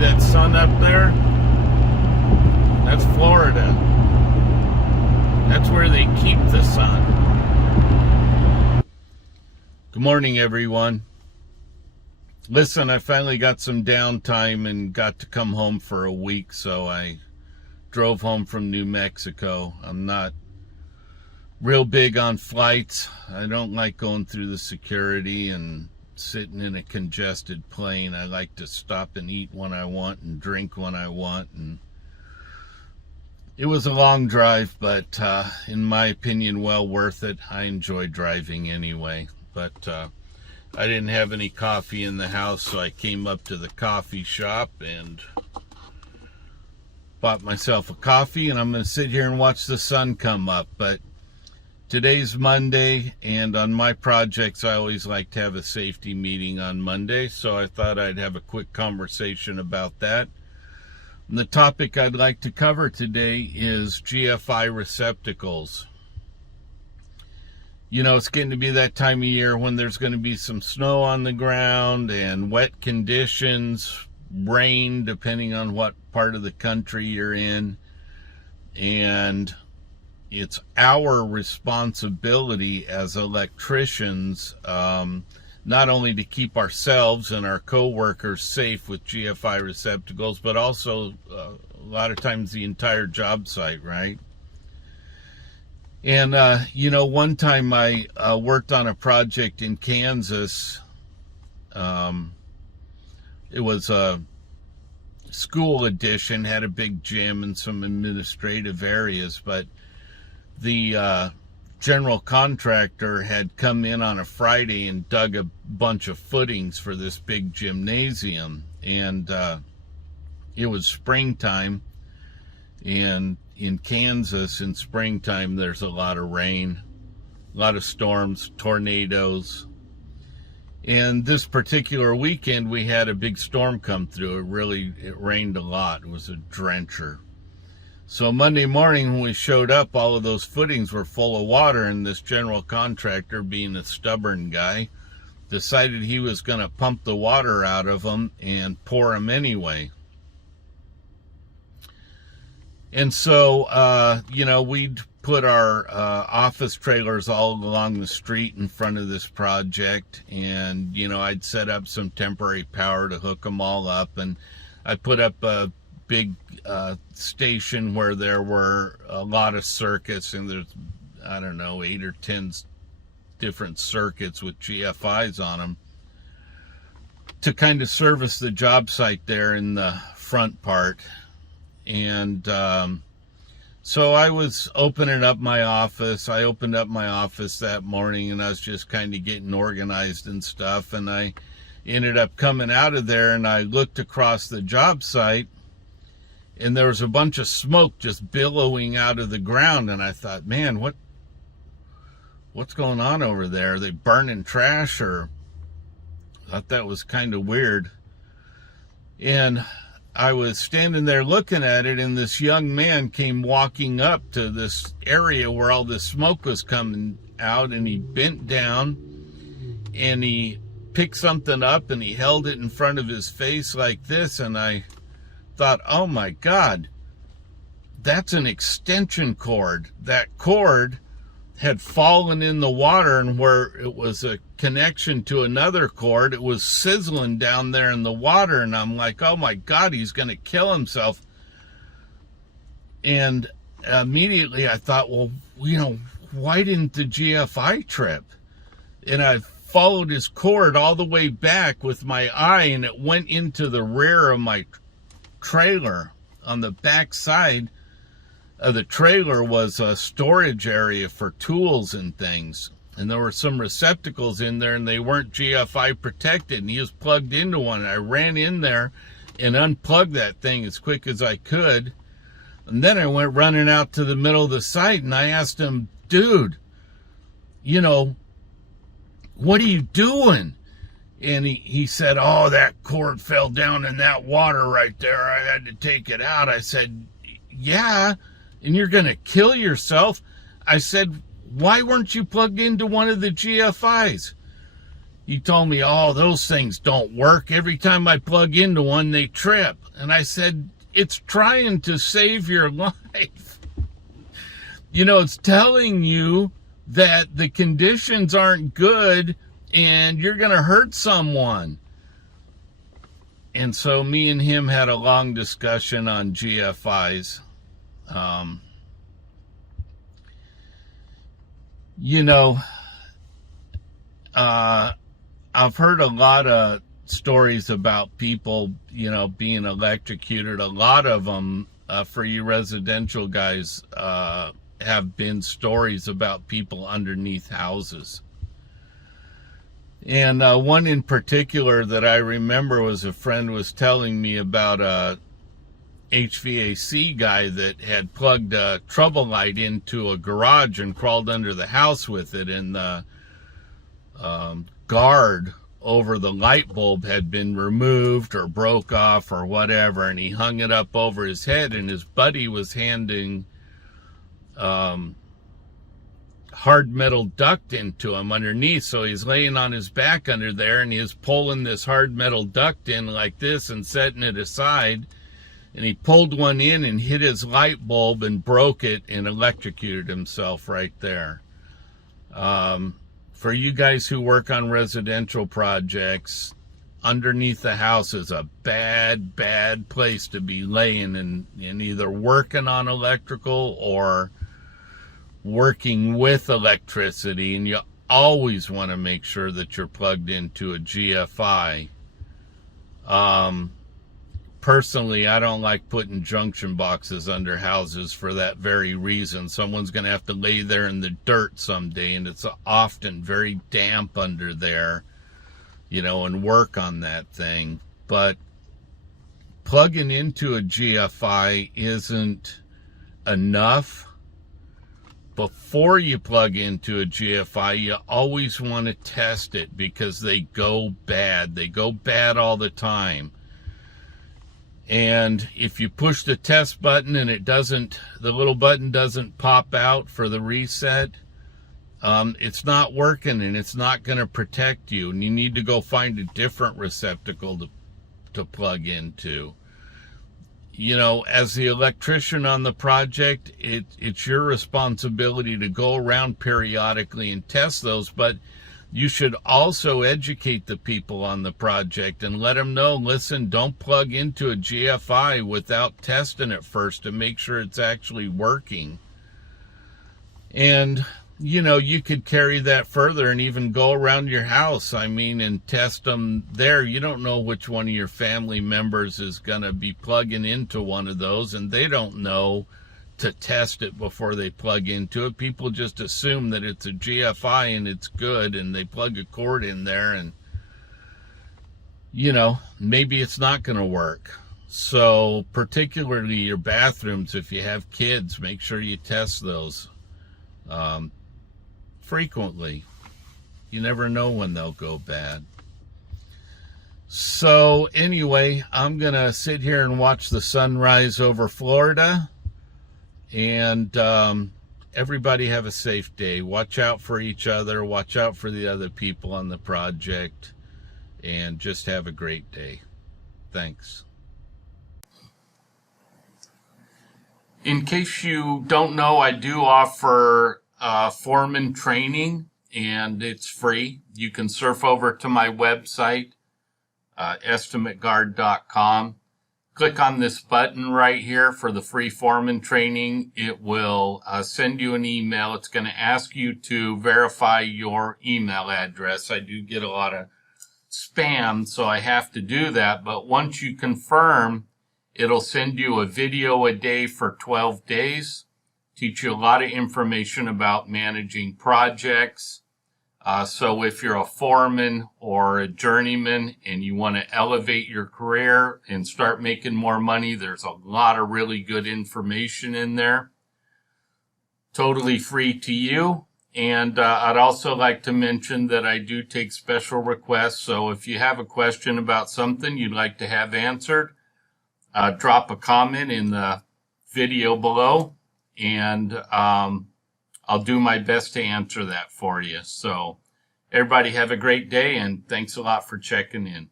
that sun up there? That's Florida. That's where they keep the sun. Good morning, everyone. Listen, I finally got some downtime and got to come home for a week, so I drove home from New Mexico. I'm not real big on flights. I don't like going through the security and sitting in a congested plane. I like to stop and eat when I want and drink when I want. And it was a long drive, but in my opinion, well worth it. I enjoy driving anyway, but I didn't have any coffee in the house, so I came up to the coffee shop and bought myself a coffee, and I'm going to sit here and watch the sun come up. But today's Monday, and on my projects, I always like to have a safety meeting on Monday, so I thought I'd have a quick conversation about that. And the topic I'd like to cover today is GFI receptacles. You know, it's getting to be that time of year when there's going to be some snow on the ground and wet conditions, rain, depending on what part of the country you're in, and it's our responsibility as electricians, not only to keep ourselves and our co-workers safe with GFI receptacles, but also a lot of times the entire job site, right? And, you know, one time I worked on a project in Kansas. It was a school edition, had a big gym and some administrative areas, but the general contractor had come in on a Friday and dug a bunch of footings for this big gymnasium. And it was springtime, and in Kansas in springtime there's a lot of rain, a lot of storms, tornadoes. And this particular weekend we had a big storm come through. It rained a lot. It was a drencher. So Monday morning when we showed up, all of those footings were full of water, and this general contractor, being a stubborn guy, decided he was going to pump the water out of them and pour them anyway. And so, you know, we'd put our office trailers all along the street in front of this project, and, you know, I'd set up some temporary power to hook them all up, and I put up a big station where there were a lot of circuits, and there's, I don't know, 8 or 10 different circuits with GFIs on them to kind of service the job site there in the front part. And so I was opening up my office. I opened up my office that morning, and I was just kind of getting organized and stuff, and I ended up coming out of there, and I looked across the job site, and there was a bunch of smoke just billowing out of the ground. And I thought, man, what's going on over there? Are they burning trash? Or I thought that was kind of weird. And I was standing there looking at it, and this young man came walking up to this area where all this smoke was coming out, and he bent down and he picked something up and he held it in front of his face like this. And I thought, oh my God, that's an extension cord. That cord had fallen in the water, and where it was a connection to another cord, it was sizzling down there in the water. And I'm like, oh my God, he's going to kill himself. And immediately I thought, well, you know, why didn't the GFI trip? And I followed his cord all the way back with my eye, and it went into the rear of my trailer. On the back side of the trailer was a storage area for tools and things, and there were some receptacles in there, and they weren't GFI protected, and he was plugged into one. And I ran in there and unplugged that thing as quick as I could, and then I went running out to the middle of the site, and I asked him, dude, you know, what are you doing? And he said, oh, that cord fell down in that water right there. I had to take it out. I said, yeah, and you're going to kill yourself. I said, why weren't you plugged into one of the GFIs? he told me, oh, those things don't work. Every time I plug into one, they trip. And I said, it's trying to save your life. You know, it's telling you that the conditions aren't good and you're going to hurt someone. And so me and him had a long discussion on GFIs. You know, I've heard a lot of stories about people, you know, being electrocuted. A lot of them, for you residential guys, have been stories about people underneath houses. And one in particular that I remember was a friend was telling me about a HVAC guy that had plugged a trouble light into a garage and crawled under the house with it, and the guard over the light bulb had been removed or broke off or whatever, and he hung it up over his head, and his buddy was handing hard metal duct into him underneath. So he's laying on his back under there, and he's pulling this hard metal duct in like this and setting it aside, and he pulled one in and hit his light bulb and broke it and electrocuted himself right there. For you guys who work on residential projects, underneath the house is a bad place to be laying and either working on electrical or working with electricity. And you always want to make sure that you're plugged into a GFI. Personally, I don't like putting junction boxes under houses for that very reason. Someone's going to have to lay there in the dirt someday, and it's often very damp under there, you know, and work on that thing. But plugging into a GFI isn't enough. Before you plug into a GFI, you always want to test it because they go bad. They go bad all the time. And if you push the test button and the little button doesn't pop out for the reset, it's not working and it's not going to protect you. And you need to go find a different receptacle to plug into. You know, as the electrician on the project, it's your responsibility to go around periodically and test those, but you should also educate the people on the project and let them know, listen, don't plug into a GFI without testing it first to make sure it's actually working. And, you know, you could carry that further and even go around your house, and test them there. You don't know which one of your family members is going to be plugging into one of those, and they don't know to test it before they plug into it. People just assume that it's a GFI and it's good, and they plug a cord in there, and, you know, maybe it's not going to work. So particularly your bathrooms, if you have kids, make sure you test those frequently. You never know when they'll go bad. So anyway, I'm going to sit here and watch the sunrise over Florida. And everybody have a safe day. Watch out for each other. Watch out for the other people on the project. And just have a great day. Thanks. In case you don't know, I do offer foreman training, and it's free. You can surf over to my website, Estimateguard.com. Click on this button right here for the free foreman training. It will send you an email. It's going to ask you to verify your email address. I do get a lot of spam, so I have to do that. But once you confirm, it'll send you a video a day for 12 days. Teach you a lot of information about managing projects. So if you're a foreman or a journeyman and you want to elevate your career and start making more money, there's a lot of really good information in there. Totally free to you. And I'd also like to mention that I do take special requests. So if you have a question about something you'd like to have answered, drop a comment in the video below, and I'll do my best to answer that for you. So Everybody have a great day, and thanks a lot for checking in.